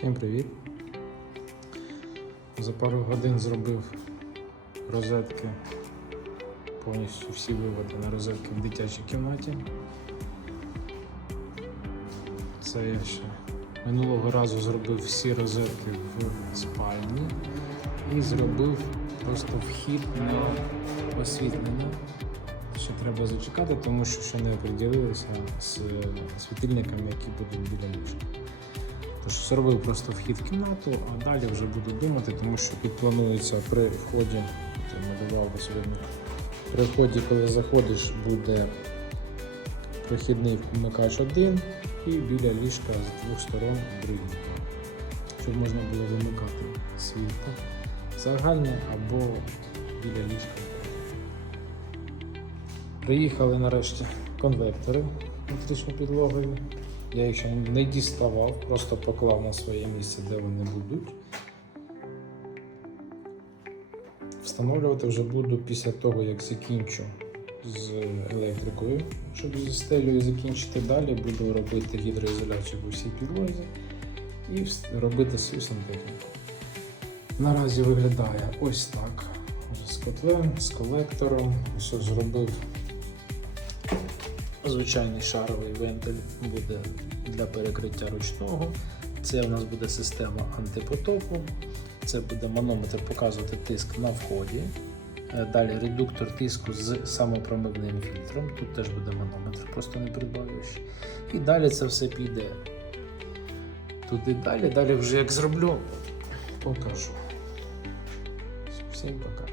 Всім привіт! За пару годин зробив розетки, повністю всі виводи на розетки в дитячій кімнаті. Це я ще минулого разу зробив всі розетки в спальні і зробив просто вхід на освітлення. Ще треба зачекати, тому що ще не оприділилися з світильниками, які будуть біля ліжка. Тож зробив просто вхід в кімнату, а далі вже буду думати, тому що тут планується при вході, я малював сьогодні, при вході, коли заходиш, буде прохідний вмикач один і біля ліжка з двох сторон другий. Щоб можна було вимикати світло загальне або біля ліжка. Приїхали нарешті конвектори електричною підлогою. Я їх ще не діставав, просто поклав на своє місце, де вони будуть. Встановлювати вже буду після того, як закінчу з електрикою, щоб зі стелею закінчити далі, буду робити гідроізоляцію по всій підлозі і робити свою сантехніку. Наразі виглядає ось так. З котлем, з колектором. Ось зробив звичайний шаровий вентиль буде для перекриття ручного. Це у нас буде система антипотопу. Це буде манометр показувати тиск на вході. Е, Далі редуктор тиску з самопромивним фільтром. Тут теж буде манометр, просто не придбаючи. І далі це все піде туди далі. Далі вже як зроблю, покажу. Всім пока.